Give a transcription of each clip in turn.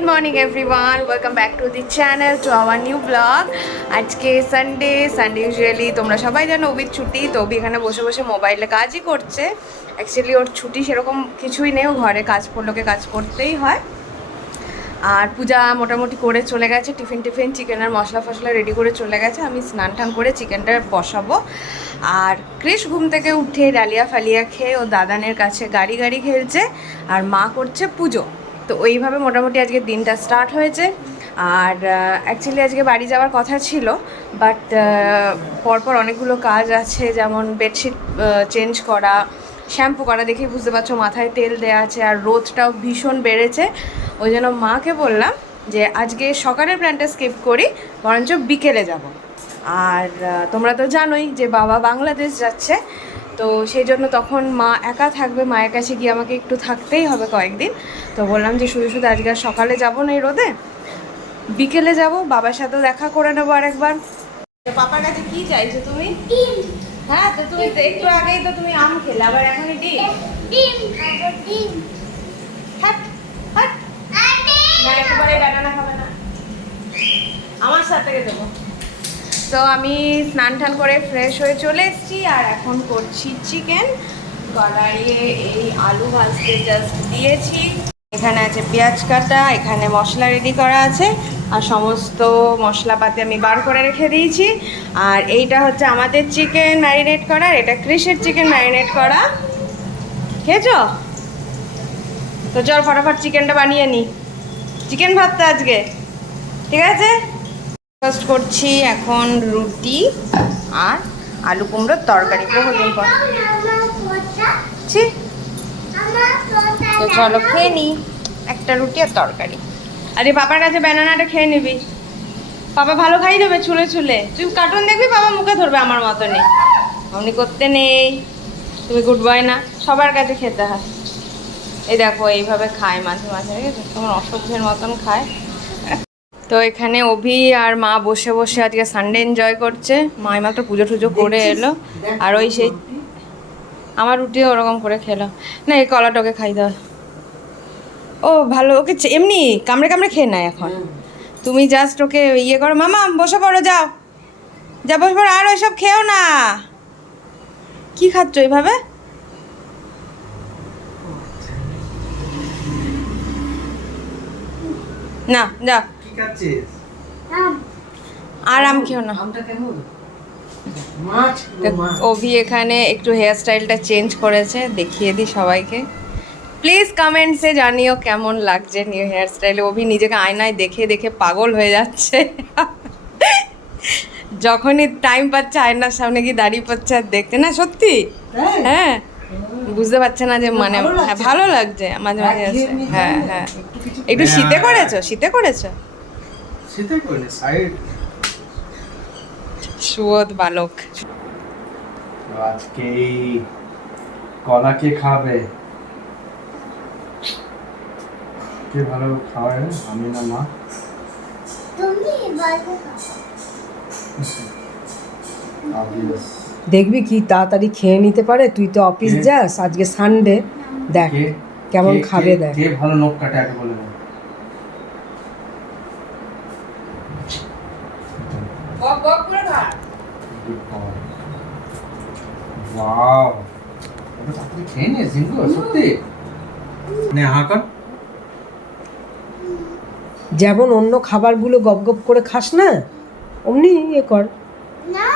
Good morning everyone, welcome back to the channel, to our new vlog. আজকে Sunday usually তোমরা সবাই জানো অভির ছুটি, তো অভি এখানে বসে বসে মোবাইলে কাজই করছে। অ্যাকচুয়ালি ওর ছুটি সেরকম কিছুই নেই, ও ঘরে কাজ পড়লোকে কাজ করতেই হয়। আর পূজা মোটামুটি করে চলে গেছে, টিফিন চিকেনের মশলা ফসলা রেডি করে চলে গেছে। আমি স্নান টান করে চিকেনটা বসাবো। আর ক্রিশ ঘুম থেকে উঠে ডালিয়া ফালিয়া খেয়ে ও দাদানের কাছে গাড়ি খেলছে, আর মা করছে পুজো। তো ওইভাবে মোটামুটি আজকে দিনটা স্টার্ট হয়েছে। আর অ্যাকচুয়ালি আজকে বাড়ি যাওয়ার কথা ছিল, বাট পরপর অনেকগুলো কাজ আছে, যেমন বেডশিট চেঞ্জ করা, শ্যাম্পু করা। দেখেই বুঝতে পারছো মাথায় তেল দেওয়া আছে, আর রোদটাও ভীষণ বেড়েছে। ওই জন্য মাকে বললাম যে আজকে সকালের প্ল্যানটা স্কিপ করি, বরঞ্চ বিকেলে যাব। আর তোমরা তো জানোই যে বাবা বাংলাদেশ যাচ্ছে, তো সেই জন্য তখন মা একা থাকবে, মায়ের কাছে গিয়ে আমাকে একটু থাকতেই হবে কয়েকদিন। তো বললাম যে শুধু আজকে আর সকালে যাবো না এই রোদে, বিকেলে যাব, বাবার সাথেও দেখা করে নেবো আরেকবার। পাপার কাছে কি চাইছো তুমি? হ্যাঁ, তো তুমি তো একটু আগেই তো তুমি আম খেলে, আবার এখনই ডিম। হাট হাট, না একেবারে ব্যানানা খাবে না, আমার সাথে দেবো। তো আমি স্নান টান করে ফ্রেশ হয়ে চলে এসেছি, আর এখন করছি চিকেন কড়াইয়ে। এই আলু ভাজতে জাস্ট দিয়েছি, এখানে আছে পেঁয়াজ কাটা, এখানে মশলা রেডি করা আছে, আর সমস্ত মশলাপাতি আমি বার করে রেখে দিয়েছি। আর এইটা হচ্ছে আমাদের চিকেন ম্যারিনেট করা, এটা ক্রিশের চিকেন ম্যারিনেট করা। খেয়েছো? তো চল ফটাফট চিকেনটা বানিয়ে নিই, চিকেন ভাত তো আজকে, ঠিক আছে? ফার্স্ট করছি এখন রুটি আর আলু কুমড়োর তরকারি, বহুদিন পর। তো চলো খেয়ে নিই একটা রুটি আর তরকারি। আরে পাপার কাছে ব্যানানাটা খেয়ে নিবি, পাপা ভালো খাই দেবে ছুলে তুই কার্টুন দেখবি, বাবা মুখে ধরবে আমার মতনই। অমনি করতে নেই, তুমি গুড বয় না, সবার কাছে খেতে হয়। এই দেখো এইভাবে খায় মাঝে মাঝে, তোমার অসভ্যের মতন খায়। তো এখানে অভি আর মা বসে বসে আজকে সানডে এনজয় করছে। মা মাত্র পুজো টুজো করে এলো, আর ওই সেই আমার রুটিও ওরকম করে খেলো। না এই কলাটাকে খাই দাও, ও ভালো, ওকে এমনি কামড়ে খেয়ে নেয় এখন। তুমি জাস্ট ওকে ইয়ে করো, মামা বসে পড়ো, যাও বসে পড়ো, আর ওইসব খেও না। কি খাচ্ছ এইভাবে? না যা, আর আম খেও না। অভি এখানে একটু হেয়ার স্টাইলটা চেঞ্জ করেছে, দেখিয়ে দিই সবাইকে। প্লিজ কমেন্টসে জানিও কেমন লাগছে নিউ হেয়ার স্টাইলে। অভি নিজেকে আয়নায় দেখে পাগল হয়ে যাচ্ছে। যখনই টাইম পাচ্ছে আয়নার সামনে গিয়ে দাঁড়িয়ে পড়ছে আর দেখতে, না সত্যি, হ্যাঁ বুঝতে পারছে না যে মানে ভালো লাগছে মাঝে মাঝে আছে। হ্যাঁ, একটু শীতে করেছো সুবোধ বালক। আজকে কলা কে খাবে? কে ভালো খাওয়ায়, আমি না মা? দেখবি কি তাড়াতাড়ি খেয়ে নিতে পারে। তুই তো অফিস যাস, আজকে সানডে, দেখ কেমন খাবে। দেখ কে ভালো নখ কাটে আগে বলে দে। ওয়াও, এটা তাড়াতাড়ি খেয়ে নিস জিঙ্কু, সত্যি নে হাঁকান। যেমন অন্য খাবারগুলো গপ করে খাস না, অমনি ইয়ে কর না।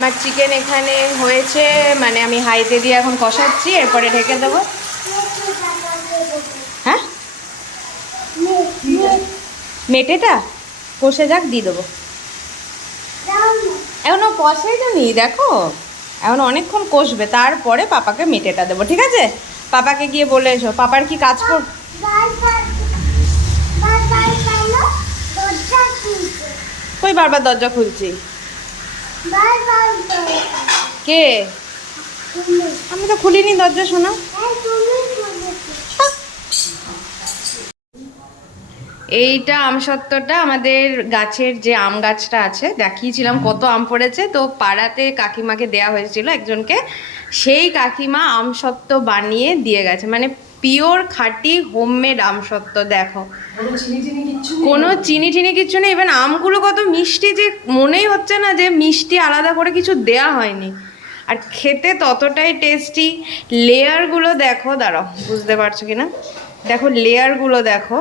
আমার চিকেন এখানে হয়েছে, মানে আমি হাইতে দিয়ে এখন কষাচ্ছি, এরপরে ঢেকে দেবো। হ্যাঁ, মেটেটা কষে যাক, দিয়ে দেবো। এখনো কষাই যানি, দেখো এখন অনেকক্ষণ কষবে, তারপরে পাপাকে মেটেটা দেবো, ঠিক আছে? পাপাকে গিয়ে বলে এসো, পাপার কি কাজ কর। কই বারবার দরজা খুলছি? কে? আমি তো খুলিনি দরজা, শোনা। এইটা আমসত্ত্বটা আমাদের গাছের যে আম গাছটা আছে, দেখিয়েছিলাম কত আম পড়েছে। তো পাড়াতে কাকিমাকে দেয়া হয়েছিল একজনকে, সেই কাকিমা আমসত্ত্ব বানিয়ে দিয়ে গেছে, মানে পিওর খাঁটি হোমমেড আমসত্ত্ব। দেখো কোনো চিনি টিনি কিচ্ছু নেই। ইভেন আমগুলো কত মিষ্টি যে মনেই হচ্ছে না যে মিষ্টি আলাদা করে কিছু দেয়া হয়নি, আর খেতে ততটাই টেস্টি। লেয়ারগুলো দেখো, দাঁড়াও বুঝতে পারছো কি না, দেখো লেয়ারগুলো দেখো,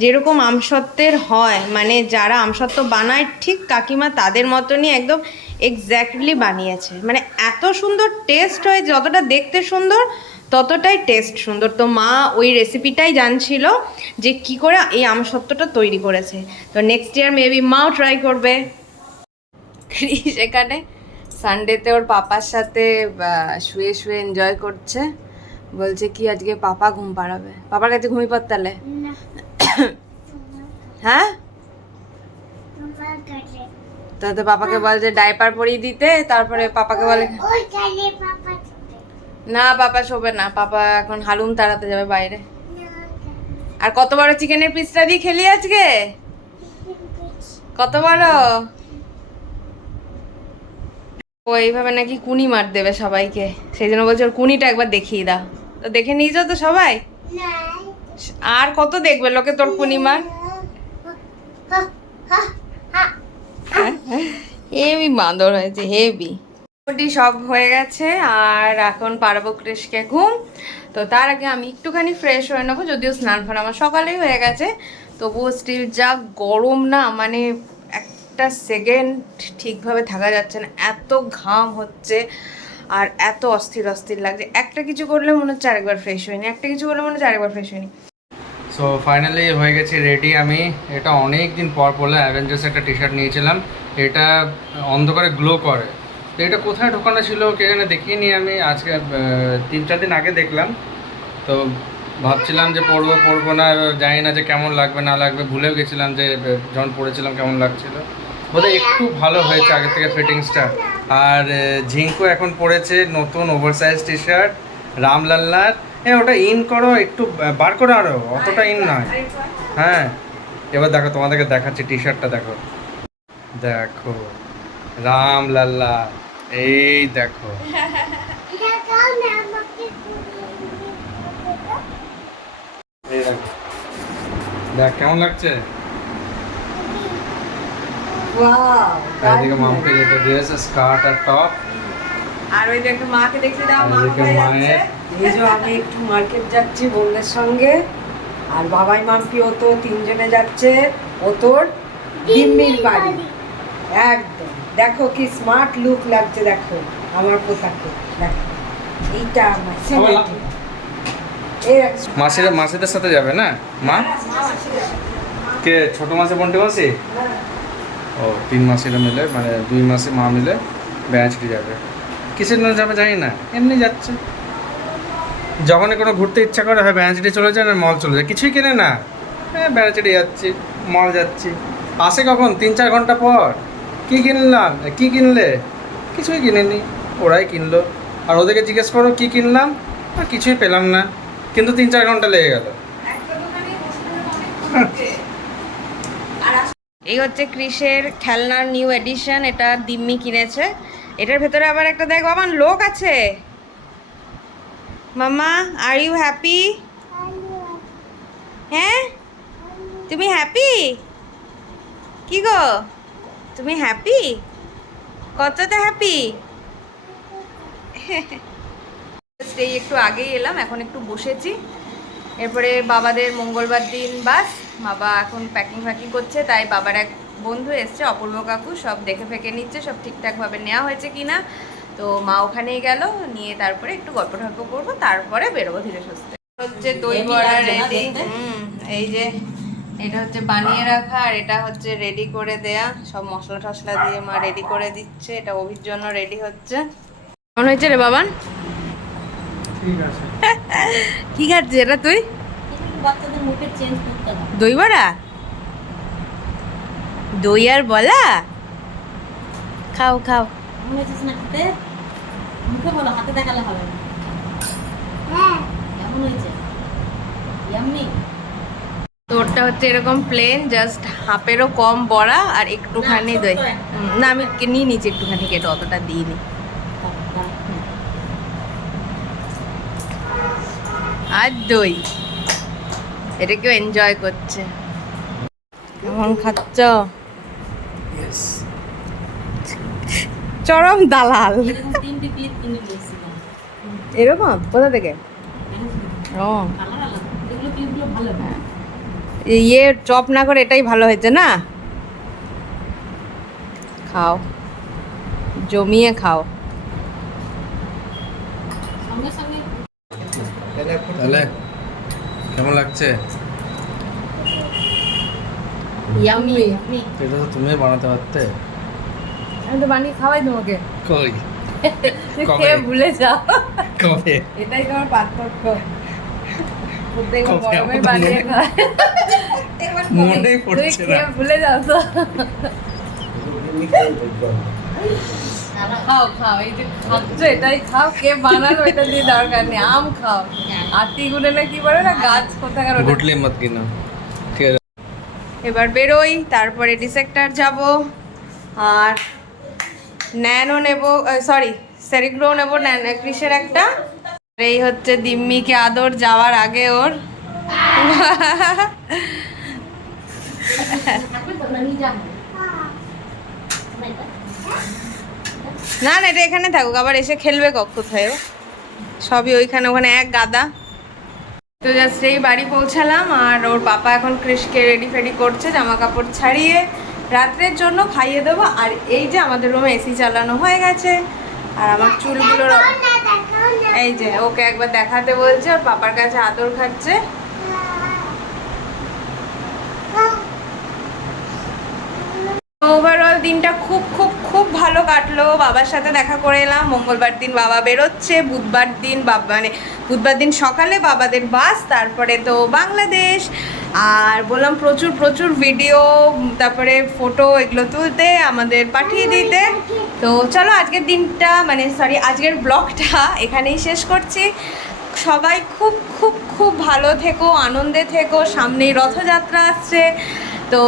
যেরকম আমসত্ত্বের হয়, মানে যারা আমসত্ত্ব বানায় ঠিক কাকিমা তাদের মতনই একদম এক্স্যাক্টলি বানিয়েছে। মানে এত সুন্দর টেস্ট হয়, যতটা দেখতে সুন্দর ততটাই টেস্ট সুন্দর। তো মা ওই রেসিপিটাই জানছিল যে কি করে এই আমসত্ত্বটা তৈরি করেছে। তো নেক্সট ইয়ার মেবি মাও ট্রাই করবে। ক্রিস এখানে সানডেতে ওর পাপার সাথে শুয়ে শুয়ে এনজয় করছে, বলছে কি আজকে পাপা ঘুম পাড়াবে। পাপার কাছে ঘুমিয়ে পড়তালে? হ্যাঁ, তো পাপাকে বল যে ডাইপার পরিয়ে দিতে, তারপরে পাপাকে বলে না পাপা শোবে না, পাপা এখন হালুম তাড়াতে যাবে বাইরে। আর কত বড় চিকেনের পিসটা দিয়ে খেলি আজকে, কত বড়। ও এইভাবে নাকি কুনি মার দেবে সবাইকে, সেই জন্য বলছে ওর কুনিটা একবার দেখিয়ে দাও। তো দেখে নিয়েছো তো সবাই? আর কত দেখবে লোকে তোর কুনি মার। হেভি বাঁদর হয়েছে, হেভি। মোটামুটি সব হয়ে গেছে, আর এখন পারবো ক্রিশকে ঘুম। তো তার আগে আমি একটুখানি ফ্রেশ হয়ে নেবো, যদিও স্নান ফান আমার সকালেই হয়ে গেছে, তবুও স্টিল যা গরম না, মানে একটা সেকেন্ড ঠিকভাবে থাকা যাচ্ছে না, এত ঘাম হচ্ছে আর এত অস্থির অস্থির লাগছে। একটা কিছু করলে মনে হচ্ছে আরেকবার ফ্রেশ হয়নি, একটা কিছু করলে মনে হচ্ছে আরেকবার ফ্রেশ হয়নি। সো ফাইনালি হয়ে গেছি রেডি আমি। এটা অনেক দিন পর পরলাম, অ্যাভেঞ্জার্স একটা টি শার্ট নিয়েছিলাম, এটা অন্ধকারে গ্লো করে। তো এটা কোথায় ঢোকানো ছিল কে জানে, দেখিনি আমি। আজকে 3-4 দিন আগে দেখলাম, তো ভাবছিলাম যে পরবো না, জানি না যে কেমন লাগবে না লাগবে, ভুলেও গেছিলাম যে যখন পরেছিলাম কেমন লাগছিল। বোধহয় একটু ভালো হয়েছে আগের থেকে ফিটিংসটা। আর ঝিঙ্কু এখন পরেছে নতুন ওভারসাইজ টি শার্ট রামলাল্লার। ওটা ইন করো, একটু বার করো, আরো অতটা ইন নয়। হ্যাঁ, এবার দেখো তোমাদেরকে দেখাচ্ছি টি শার্টটা, দেখো দেখো রামলাল্লা, এই দেখো। এই দেখো, দেখ কেমন লাগছে। এদিকে মামকে যেটা দিয়েছে স্কার্ট আর টপ, আর ওই দেখো মাকে দেখে দাও, মা এদিকে কোথায় যাচ্ছে? মায়ের। এই যে আমি একটু মার্কেট যাচ্ছি বোনদের সঙ্গে, আর বাবাই মাম্পি ও তো তিনজনে যাচ্ছে ও তোর দিম্মির বাড়ি। একদম দেখো কি স্মার্ট লুক লাগছে, দেখো আমার পোতাকে, দেখো এইটা আমার সেনাটি। মাসিদের সাথে যাবে না মা? কে ছোট মাসে বন্টি মাসি? ও 3 মাসিরা মিলে, মানে 2 মাসে মা মিলে বেড়াচিটি যাবে। কিসের জন্য যাবে জানি না, এমনি যাচ্ছে। যখনই কোনো ঘুরতে ইচ্ছা করে হয় বেড়াচিটি চলে যায়, না মল চলে যায়, কিছুই কেনে না। হ্যাঁ বেড়াচিটি যাচ্ছি, মল যাচ্ছি, আসে কখন 3-4 ঘন্টা পর। কী কিনলাম, কী কিনলে? কিছুই কিনেনি, ওরাই কিনলো। আর ওদেরকে জিজ্ঞেস করো কী কিনলাম, আর কিছুই পেলাম না, কিন্তু 3-4 ঘন্টা লেগে গেল। এই হচ্ছে ক্রিসের খেলনার নিউ এডিশন, এটা দিম্মি কিনেছে। এটার ভেতরে আবার একটা দেখ বাবা লোক আছে। মামা আর ইউ হ্যাপি? হ্যাঁ তুমি হ্যাপি? কি গো তুমি হ্যাপি? কতটা হ্যাপি? এই একটু আগেই এলাম, এখন একটু বসেছি। এরপরে বাবাদের মঙ্গলবার দিন বাস, বাবা এখন প্যাকিং ফ্যাকিং করছে, তাই বাবার এক বন্ধু এসছে অপূর্ব কাকু, সব দেখে ফেকে নিচ্ছে সব ঠিকঠাকভাবে নেওয়া হয়েছে কিনা। তো মা ওখানেই গেল, নিয়ে তারপরে একটু গল্প টল্প করবো, তারপরে বেরোবো ধীরে সুস্থে। হচ্ছে দই বড়া রেডি। এই যে এটা হচ্ছে বানিয়ে রাখা, আর এটা হচ্ছে রেডি করে দেয়া, সব মশলা টশলা দিয়ে মা রেডি করে দিচ্ছে। এটা অভির জন্য রেডি হচ্ছে। কেমন হয়েছে রে বাবান? কি খাচ্ছিস এটা তুই? দই বড়া, দই আর বলা, খাও খাও। তোরটা হচ্ছে এরকম প্লেন, জাস্ট হাফেরও কম বড়া আর একটুখানি দই। না আমি নিয়ে নিচ্ছি একটুখানি কেটে, অতটা দিইনি। আর দই। এটা কেউ এনজয় করছে। কেমন খাচ্ছ? চরম দালাল। এরকম কোথা থেকে? ও ইয়ে চপ না করে এটাই ভালো হয়েছে না? খাও, জমিয়ে খাও। তাহলে কেমন লাগছে? ইয়ামি। এটা তো তুমি বানাতে পারতে। আমি তো বানিয়ে খাওয়াই তোমাকে। কই? তুই কবে? খেয়ে ভুলে যাও। কবে? এটাই তোমার পার্থক্য। প্রত্যেকবার কবে? গরমে আমার তো বানিয়ে মনে- খায়। মনেই তুই পড়ছে না। খেয়ে ভুলে যাও তো। খাও খাও, এই যে খাচ্ছ এটাই খাও। কে বানালো এটা দিয়ে দরকার নেই। আম খাও, আটি গুলে না কি বলে না, গাছ কোথাকার ওটা। গুটলি মত কিনা। ঠিক আছে। এবার বেরোই, তারপরে ডিসেক্টর যাব, আর ন্যানো নেব, সরি সেরিগ্রো নেব, ক্রিসের একটা। এই হচ্ছে দিম্মিকে আদর যাওয়ার আগে ওর। না না, এটা এখানে থাকুক, আবার এসে খেলবে কোথায় ও। সবই ওইখানে, ওখানে এক গাদা। তো জাস্ট এই বাড়ি পৌঁছালাম, আর ওর পাপা এখন ক্রিশকে রেডি ফেডি করছে, জামা কাপড় ছাড়িয়ে রাত্রের জন্য খাইয়ে দেবো। আর এই যে আমাদের রুমে এসি চালানো হয়ে গেছে, আর আমার চুলগুলো এই যে ওকে একবার দেখাতে বলছে, ওর পাপার কাছে আদর খাচ্ছে। ওভারঅল দিনটা খুব খুব খুব ভালো কাটলো। বাবার সাথে দেখা করে এলাম। মঙ্গলবার দিন বাবা বেরোচ্ছে, বুধবার দিন বুধবার দিন সকালে বাবাদের বাস, তারপরে তো বাংলাদেশ। আর বললাম প্রচুর প্রচুর ভিডিও, তারপরে ফটো এগুলো তুলতে, আমাদের পাঠিয়ে দিতে। তো চলো আজকের দিনটা আজকের ব্লগটা এখানেই শেষ করছি। সবাই খুব খুব খুব ভালো থেকো, আনন্দে থেকো। সামনেই রথযাত্রা আসছে, তো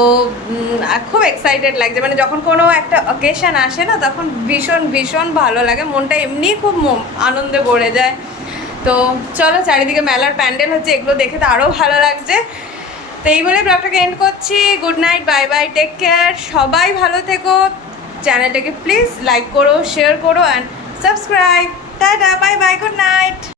খুব এক্সাইটেড লাগছে। যখন কোনো একটা অকেশন আসে না, তখন ভীষণ ভীষণ ভালো লাগে, মনটা এমনি খুব আনন্দে ভরে যায়। তো চলো, চারিদিকে মেলার প্যান্ডেল হচ্ছে, এগুলো দেখে তো আরও ভালো লাগছে। তো এই বলে ব্লগটাকে এন্ড করছি। Good night, bye bye, take care. সবাই ভালো থেকো। চ্যানেলটাকে প্লিজ লাইক করো, শেয়ার করো and subscribe. Tata, bye bye, good night.